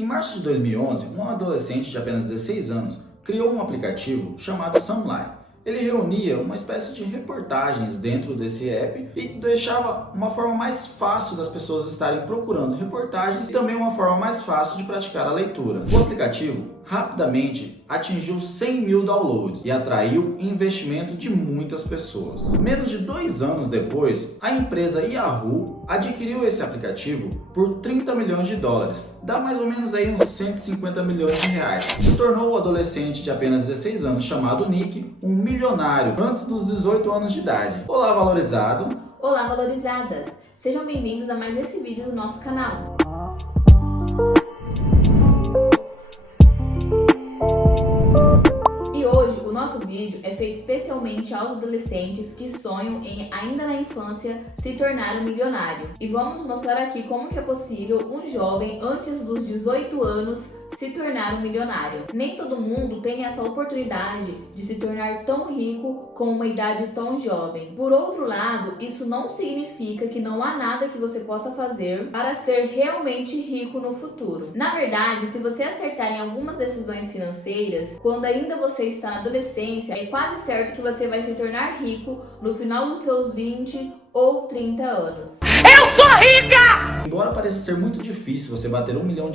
Em março de 2011, um adolescente de apenas 16 anos criou um aplicativo chamado Sunlight. Ele reunia uma espécie de reportagens dentro desse app e deixava uma forma mais fácil das pessoas estarem procurando reportagens e também uma forma mais fácil de praticar a leitura. O aplicativo rapidamente atingiu 100 mil downloads e atraiu investimento de muitas pessoas. Menos de 2 anos depois, a empresa Yahoo adquiriu esse aplicativo por 30 milhões de dólares, dá mais ou menos aí uns 150 milhões de reais. Se tornou o adolescente de apenas 16 anos chamado Nick um milionário antes dos 18 anos de idade. Olá, valorizado! Olá, valorizadas! Sejam bem-vindos a mais esse vídeo do nosso canal. E hoje o nosso vídeo é feito especialmente aos adolescentes que sonham em, ainda na infância, se tornar um milionário. E vamos mostrar aqui como que é possível um jovem antes dos 18 anos se tornar um milionário. Nem todo mundo tem essa oportunidade de se tornar tão rico com uma idade tão jovem. Por outro lado, isso não significa que não há nada que você possa fazer para ser realmente rico no futuro. Na verdade, se você acertar em algumas decisões financeiras, quando ainda você está na adolescência, é quase certo que você vai se tornar rico no final dos seus 20 ou 30 anos. Eu sou rica! Embora pareça ser muito difícil você bater R$1 milhão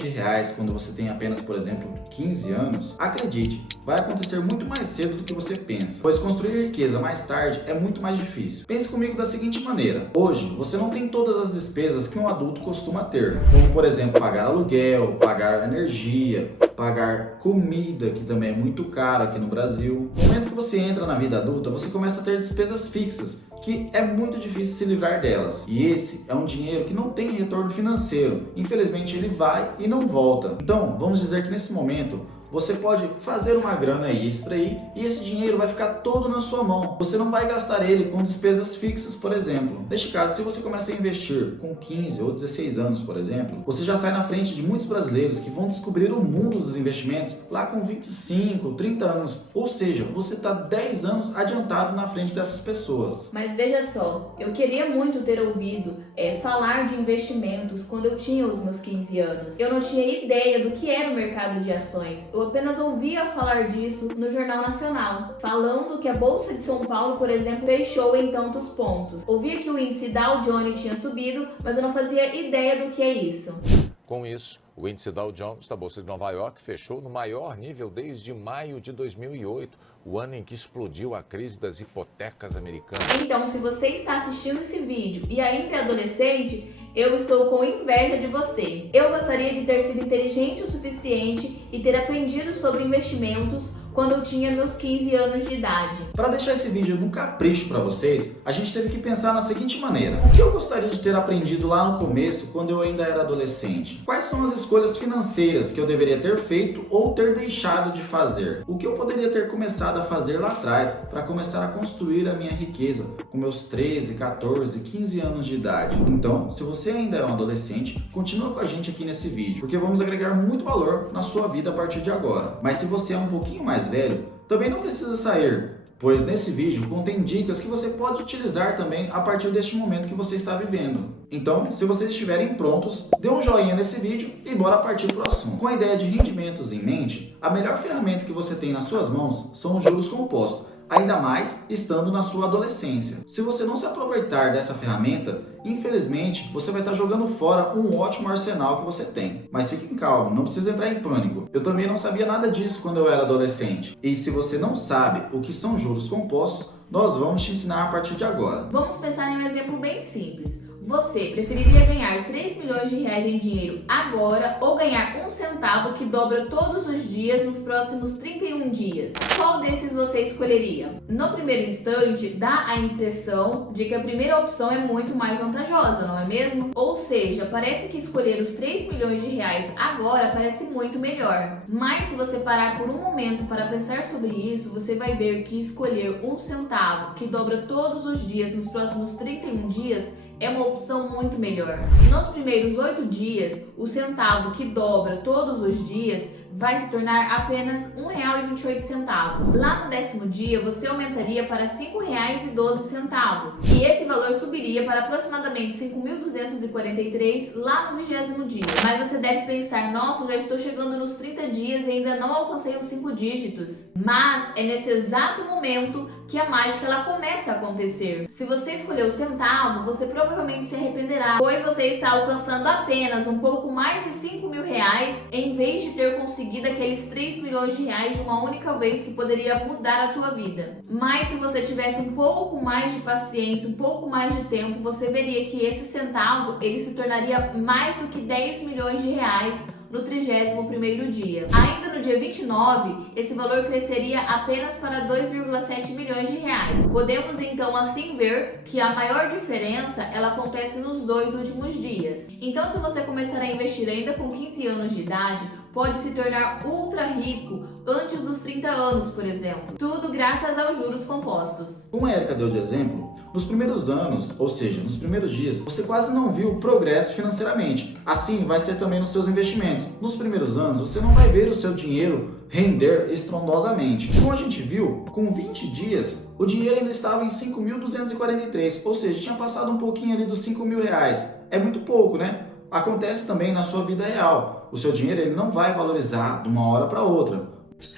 quando você tem apenas, por exemplo, 15 anos, acredite, vai acontecer muito mais cedo do que você pensa, pois construir riqueza mais tarde é muito mais difícil. Pense comigo da seguinte maneira: hoje você não tem todas as despesas que um adulto costuma ter, como por exemplo pagar aluguel, pagar energia, pagar comida, que também é muito caro aqui no Brasil. No momento que você entra na vida adulta, você começa a ter despesas fixas, que é muito difícil se livrar delas. E esse é um dinheiro que não tem retorno financeiro. Infelizmente ele vai e não volta. Então, vamos dizer que nesse momento você pode fazer uma grana extra aí e esse dinheiro vai ficar todo na sua mão. Você não vai gastar ele com despesas fixas, por exemplo. Neste caso, se você começa a investir com 15 ou 16 anos, por exemplo, você já sai na frente de muitos brasileiros que vão descobrir o mundo dos investimentos lá com 25, 30 anos. Ou seja, você está 10 anos adiantado na frente dessas pessoas. Mas veja só, eu queria muito ter ouvido falar de investimentos quando eu tinha os meus 15 anos. Eu não tinha ideia do que era o mercado de ações. Eu apenas ouvia falar disso no Jornal Nacional, falando que a Bolsa de São Paulo, por exemplo, fechou em tantos pontos. Ouvia que o índice Dow Jones tinha subido, mas eu não fazia ideia do que é isso. Com isso, o índice Dow Jones da Bolsa de Nova York fechou no maior nível desde maio de 2008, o ano em que explodiu a crise das hipotecas americanas. Então, se você está assistindo esse vídeo e ainda é adolescente, eu estou com inveja de você. Eu gostaria de ter sido inteligente o suficiente e ter aprendido sobre investimentos quando eu tinha meus 15 anos de idade. Para deixar esse vídeo num capricho para vocês, a gente teve que pensar na seguinte maneira: o que eu gostaria de ter aprendido lá no começo, quando eu ainda era adolescente? Quais são as escolhas financeiras que eu deveria ter feito ou ter deixado de fazer? O que eu poderia ter começado a fazer lá atrás para começar a construir a minha riqueza com meus 13, 14, 15 anos de idade? Então, se você ainda é um adolescente, continua com a gente aqui nesse vídeo, porque vamos agregar muito valor na sua vida a partir de agora. Mas se você é um pouquinho mais velho, também não precisa sair, pois nesse vídeo contém dicas que você pode utilizar também a partir deste momento que você está vivendo. Então, se vocês estiverem prontos, dê um joinha nesse vídeo e bora partir para o assunto. Com a ideia de rendimentos em mente, a melhor ferramenta que você tem nas suas mãos são os juros compostos, ainda mais estando na sua adolescência. Se você não se aproveitar dessa ferramenta, infelizmente, você vai estar jogando fora um ótimo arsenal que você tem. Mas fique calmo, não precisa entrar em pânico. Eu também não sabia nada disso quando eu era adolescente. E se você não sabe o que são juros compostos, nós vamos te ensinar a partir de agora. Vamos pensar em um exemplo bem simples. Você preferiria ganhar 3 milhões de reais em dinheiro agora ou ganhar 1 centavo que dobra todos os dias nos próximos 31 dias? Qual desses você escolheria? No primeiro instante, dá a impressão de que a primeira opção é muito mais vantajosa, não é mesmo? Ou seja, parece que escolher os 3 milhões de reais agora parece muito melhor. Mas se você parar por um momento para pensar sobre isso, você vai ver que escolher 1 centavo que dobra todos os dias nos próximos 31 dias é uma opção muito melhor. Nos primeiros 8 dias, o centavo que dobra todos os dias vai se tornar apenas R$ 1,28. Lá no 10º dia, você aumentaria para R$ 5,12. E esse valor subiria para aproximadamente R$ 5.243 lá no 20º dia. Mas você deve pensar, nossa, já estou chegando nos 30 dias e ainda não alcancei os 5 dígitos. Mas é nesse exato momento que a mágica ela começa a acontecer. Se você escolher o centavo, você provavelmente se arrependerá, pois você está alcançando apenas um pouco mais de R$ 5.000 em vez de ter conseguido aqueles 3 milhões de reais de uma única vez que poderia mudar a tua vida. Mas se você tivesse um pouco mais de paciência, um pouco mais de tempo, você veria que esse centavo ele se tornaria mais do que 10 milhões de reais no 31º dia. Ainda no dia 29, esse valor cresceria apenas para 2,7 milhões de reais. Podemos então assim ver que a maior diferença ela acontece nos 2 últimos dias. Então, se você começar a investir ainda com 15 anos de idade, pode se tornar ultra rico antes dos 30 anos, por exemplo. Tudo graças aos juros compostos. Como a Erika deu de exemplo, nos primeiros anos, ou seja, nos primeiros dias, você quase não viu progresso financeiramente. Assim vai ser também nos seus investimentos. Nos primeiros anos, você não vai ver o seu dinheiro render estrondosamente. Como a gente viu, com 20 dias, o dinheiro ainda estava em 5.243, ou seja, tinha passado um pouquinho ali dos R$ 5.000. É muito pouco, né? Acontece também na sua vida real. O seu dinheiro ele não vai valorizar de uma hora para outra.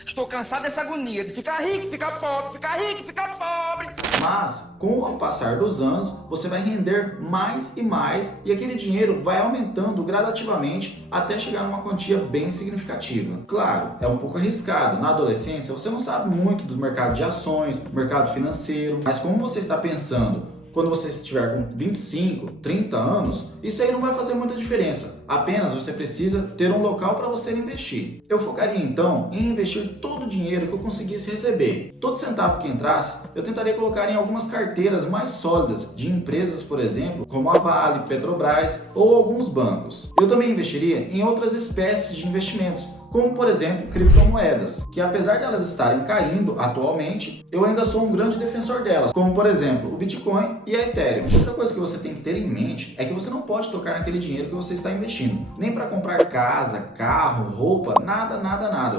Estou cansado dessa agonia de ficar rico, ficar pobre, ficar rico, ficar pobre. Mas, com o passar dos anos, você vai render mais e mais e aquele dinheiro vai aumentando gradativamente até chegar numa quantia bem significativa. Claro, é um pouco arriscado. Na adolescência, você não sabe muito do mercado de ações, mercado financeiro, mas como você está pensando quando você estiver com 25, 30 anos, isso aí não vai fazer muita diferença. Apenas você precisa ter um local para você investir. Eu focaria então em investir todo o dinheiro que eu conseguisse receber. Todo centavo que entrasse, eu tentaria colocar em algumas carteiras mais sólidas de empresas, por exemplo, como a Vale, Petrobras ou alguns bancos. Eu também investiria em outras espécies de investimentos, como por exemplo criptomoedas, que apesar de elas estarem caindo atualmente, eu ainda sou um grande defensor delas, como por exemplo o Bitcoin e a Ethereum. Outra coisa que você tem que ter em mente é que você não pode tocar naquele dinheiro que você está investindo, nem para comprar casa, carro, roupa, nada.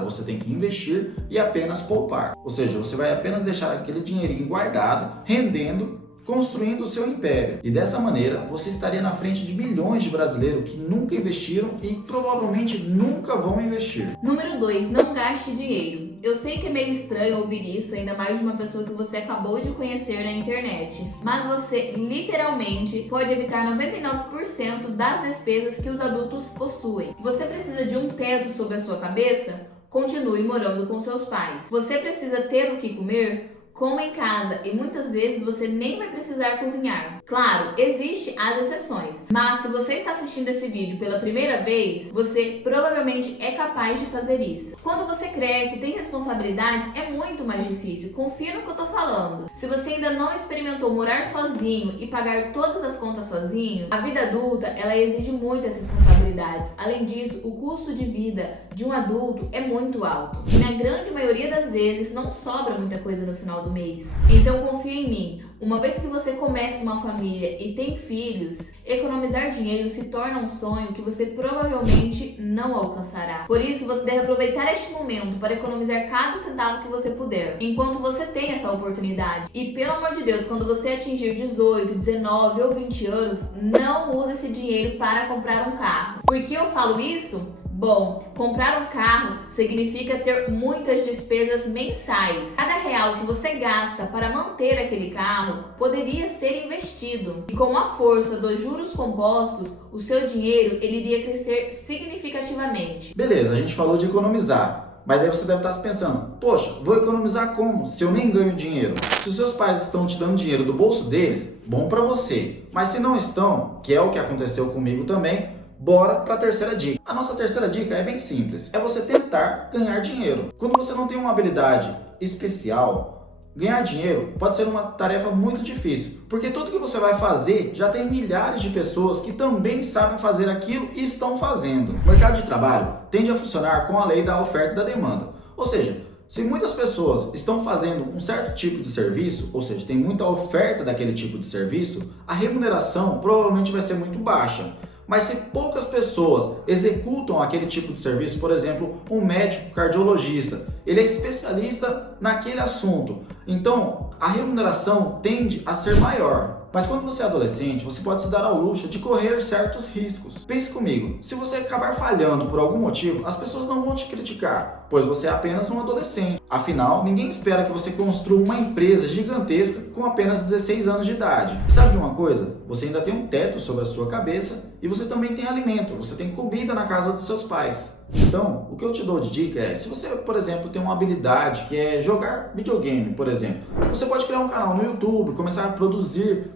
Você tem que investir e apenas poupar, ou seja, você vai apenas deixar aquele dinheirinho guardado, rendendo, construindo o seu império. E dessa maneira, você estaria na frente de milhões de brasileiros que nunca investiram e provavelmente nunca vão investir. Número 2, não gaste dinheiro. Eu sei que é meio estranho ouvir isso, ainda mais de uma pessoa que você acabou de conhecer na internet, mas você literalmente pode evitar 99% das despesas que os adultos possuem. Você precisa de um teto sobre a sua cabeça? Continue morando com seus pais. Você precisa ter o que comer? Coma em casa e muitas vezes você nem vai precisar cozinhar. Claro, existem as exceções, mas se você está assistindo esse vídeo pela primeira vez, você provavelmente é capaz de fazer isso. Quando você cresce e tem responsabilidades, é muito mais difícil, confia no que eu tô falando. Se você ainda não experimentou morar sozinho e pagar todas as contas sozinho, a vida adulta, ela exige muitas responsabilidades. Além disso, o custo de vida de um adulto é muito alto. E na grande maioria das vezes, não sobra muita coisa no final do mês. Então confia em mim. Uma vez que você começa uma família e tem filhos, economizar dinheiro se torna um sonho que você provavelmente não alcançará. Por isso, você deve aproveitar este momento para economizar cada centavo que você puder, enquanto você tem essa oportunidade. E pelo amor de Deus, quando você atingir 18, 19 ou 20 anos, não use esse dinheiro para comprar um carro. Por que eu falo isso? Bom, comprar um carro significa ter muitas despesas mensais. Cada real que você gasta para manter aquele carro poderia ser investido. E com a força dos juros compostos, o seu dinheiro ele iria crescer significativamente. Beleza, a gente falou de economizar. Mas aí você deve estar se pensando, poxa, vou economizar como? Se eu nem ganho dinheiro. Se os seus pais estão te dando dinheiro do bolso deles, bom para você. Mas se não estão, que é o que aconteceu comigo também, bora para a terceira dica. A nossa terceira dica é bem simples, é você tentar ganhar dinheiro. Quando você não tem uma habilidade especial, ganhar dinheiro pode ser uma tarefa muito difícil, porque tudo que você vai fazer já tem milhares de pessoas que também sabem fazer aquilo e estão fazendo. O mercado de trabalho tende a funcionar com a lei da oferta e da demanda, ou seja, se muitas pessoas estão fazendo um certo tipo de serviço, ou seja, tem muita oferta daquele tipo de serviço, a remuneração provavelmente vai ser muito baixa. Mas se poucas pessoas executam aquele tipo de serviço, por exemplo, um médico cardiologista, ele é especialista naquele assunto, então a remuneração tende a ser maior. Mas quando você é adolescente, você pode se dar ao luxo de correr certos riscos. Pense comigo, se você acabar falhando por algum motivo, as pessoas não vão te criticar, pois você é apenas um adolescente. Afinal, ninguém espera que você construa uma empresa gigantesca com apenas 16 anos de idade. E sabe de uma coisa? Você ainda tem um teto sobre a sua cabeça e você também tem alimento, você tem comida na casa dos seus pais. Então, o que eu te dou de dica é, se você, por exemplo, tem uma habilidade que é jogar videogame, por exemplo, você pode criar um canal no YouTube, começar a produzir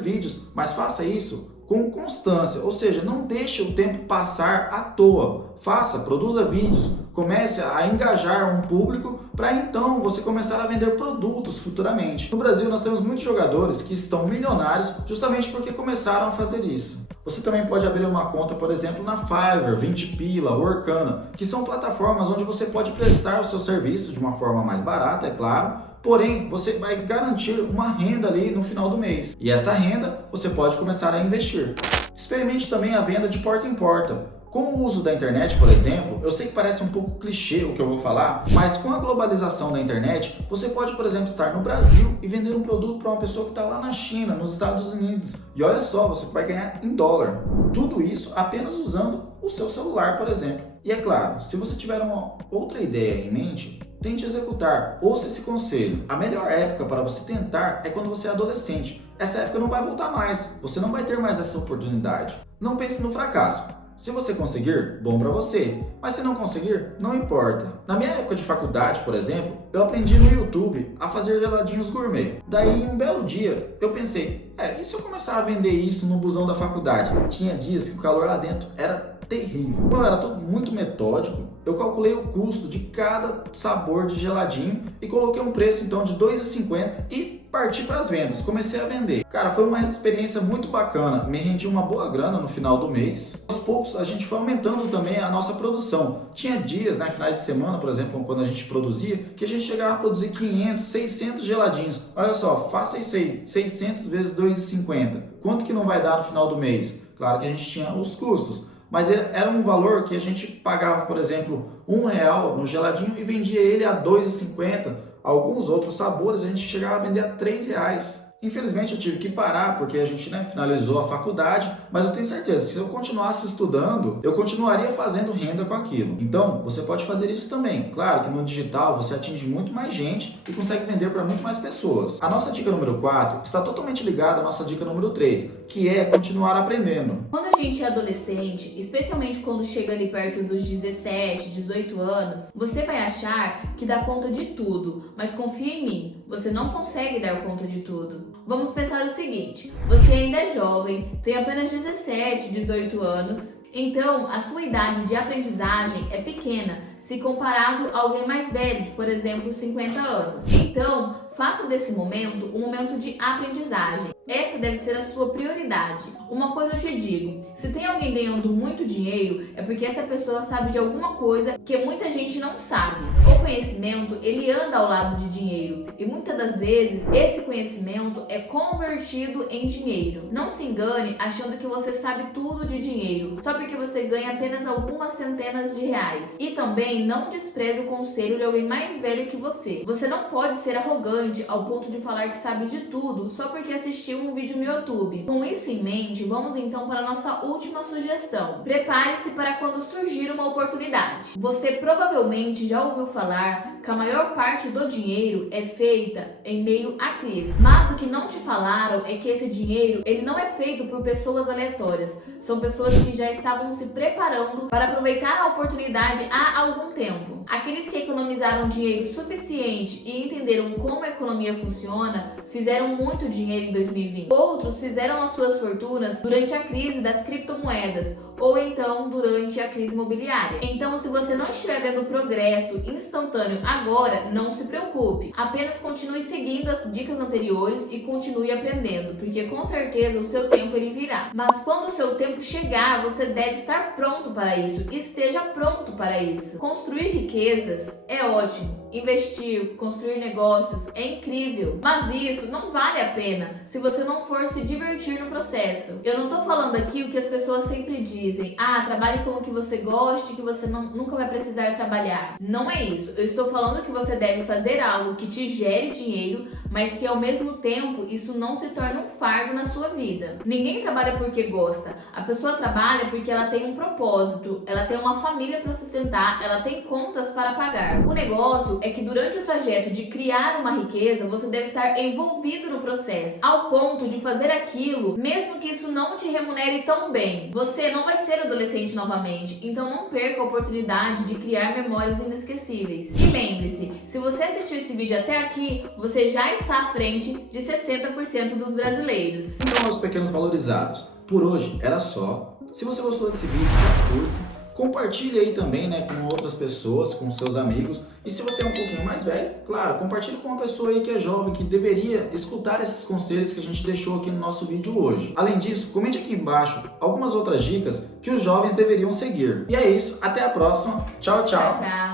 vídeos, mas faça isso com constância, ou seja, não deixe o tempo passar à toa. Produza vídeos, comece a engajar um público para então você começar a vender produtos futuramente. No Brasil nós temos muitos jogadores que estão milionários justamente porque começaram a fazer isso. Você também pode abrir uma conta, por exemplo, na Fiverr, 20 Pila, Workana, que são plataformas onde você pode prestar o seu serviço de uma forma mais barata, é claro, porém você vai garantir uma renda ali no final do mês. E essa renda você pode começar a investir. Experimente também a venda de porta em porta. Com o uso da internet, por exemplo, eu sei que parece um pouco clichê o que eu vou falar, mas com a globalização da internet, você pode, por exemplo, estar no Brasil e vender um produto para uma pessoa que está lá na China, nos Estados Unidos. E olha só, você vai ganhar em dólar. Tudo isso apenas usando o seu celular, por exemplo. E é claro, se você tiver uma outra ideia em mente, tente executar. Ouça esse conselho. A melhor época para você tentar é quando você é adolescente. Essa época não vai voltar mais. Você não vai ter mais essa oportunidade. Não pense no fracasso. Se você conseguir, bom para você, mas se não conseguir, não importa. Na minha época de faculdade, por exemplo, eu aprendi no YouTube a fazer geladinhos gourmet. Daí, um belo dia, eu pensei, e se eu começar a vender isso no busão da faculdade? Tinha dias que o calor lá dentro era terrível. Como eu era todo muito metódico, eu calculei o custo de cada sabor de geladinho e coloquei um preço então de R$ 2,50 e parti para as vendas. Comecei a vender. Cara, foi uma experiência muito bacana. Me rendi uma boa grana no final do mês. Aos poucos a gente foi aumentando também a nossa produção. Tinha dias, finais de semana, por exemplo, quando a gente produzia, que a gente chegava a produzir 500, 600 geladinhos. Olha só, faça isso aí, 600 vezes R$ 2,50. Quanto que não vai dar no final do mês? Claro que a gente tinha os custos. Mas era um valor que a gente pagava, por exemplo, R$1 no geladinho e vendia ele a R$ 2,50. Alguns outros sabores a gente chegava a vender a R$ 3. Infelizmente eu tive que parar porque a gente finalizou a faculdade, mas eu tenho certeza que se eu continuasse estudando, eu continuaria fazendo renda com aquilo. Então, você pode fazer isso também. Claro que no digital você atinge muito mais gente e consegue vender para muito mais pessoas. A nossa dica número 4 está totalmente ligada à nossa dica número 3, que é continuar aprendendo. Quando a gente é adolescente, especialmente quando chega ali perto dos 17, 18 anos, você vai achar que dá conta de tudo, mas confia em mim, você não consegue dar conta de tudo. Vamos pensar o seguinte, você ainda é jovem, tem apenas 17, 18 anos, então a sua idade de aprendizagem é pequena se comparado a alguém mais velho, de, por exemplo, 50 anos. Então, faça desse momento um momento de aprendizagem. Essa deve ser a sua prioridade. Uma coisa eu te digo, se tem alguém ganhando muito dinheiro, é porque essa pessoa sabe de alguma coisa que muita gente não sabe. O conhecimento, ele anda ao lado de dinheiro e muitas das vezes esse conhecimento é convertido em dinheiro. Não se engane achando que você sabe tudo de dinheiro, só porque você ganha apenas algumas centenas de reais. E também não despreze o conselho de alguém mais velho que você. Você não pode ser arrogante ao ponto de falar que sabe de tudo só porque assistiu um vídeo no YouTube. Com isso em mente, vamos então para a nossa última sugestão. Prepare-se para quando surgir uma oportunidade. Você provavelmente já ouviu falar que a maior parte do dinheiro é feita em meio à crise. Mas o que não te falaram é que esse dinheiro, ele não é feito por pessoas aleatórias. São pessoas que já estavam se preparando para aproveitar a oportunidade há algum tempo. Aqueles que economizaram dinheiro suficiente e entenderam como a economia funciona, fizeram muito dinheiro em 2020. Outros fizeram as suas fortunas durante a crise das criptomoedas ou então durante a crise imobiliária. Então, se você não estiver vendo progresso instantâneo agora, não se preocupe. Apenas continue seguindo as dicas anteriores e continue aprendendo, porque com certeza o seu tempo ele virá. Mas quando o seu tempo chegar, você deve estar pronto para isso. Esteja pronto para isso. Construir riquezas é ótimo. Investir, construir negócios é é incrível. Mas isso não vale a pena se você não for se divertir no processo. Eu não tô falando aqui o que as pessoas sempre dizem. Ah, trabalhe com o que você goste, que você nunca vai precisar trabalhar. Não é isso. Eu estou falando que você deve fazer algo que te gere dinheiro, mas que ao mesmo tempo isso não se torne um fardo na sua vida. Ninguém trabalha porque gosta. A pessoa trabalha porque ela tem um propósito, ela tem uma família para sustentar, ela tem contas para pagar. O negócio é que durante o trajeto de criar uma riqueza, você deve estar envolvido no processo, ao ponto de fazer aquilo, mesmo que isso não te remunere tão bem. Você não vai ser adolescente novamente, então não perca a oportunidade de criar memórias inesquecíveis. E lembre-se, se você assistiu esse vídeo até aqui, você já está à frente de 60% dos brasileiros. Então, meus pequenos valorizados, por hoje era só. Se você gostou desse vídeo, já curta. Compartilhe aí também, com outras pessoas, com seus amigos. E se você é um pouquinho mais velho, claro, compartilhe com uma pessoa aí que é jovem, que deveria escutar esses conselhos que a gente deixou aqui no nosso vídeo hoje. Além disso, comente aqui embaixo algumas outras dicas que os jovens deveriam seguir. E é isso, até a próxima. Tchau, tchau. Tchau, tchau.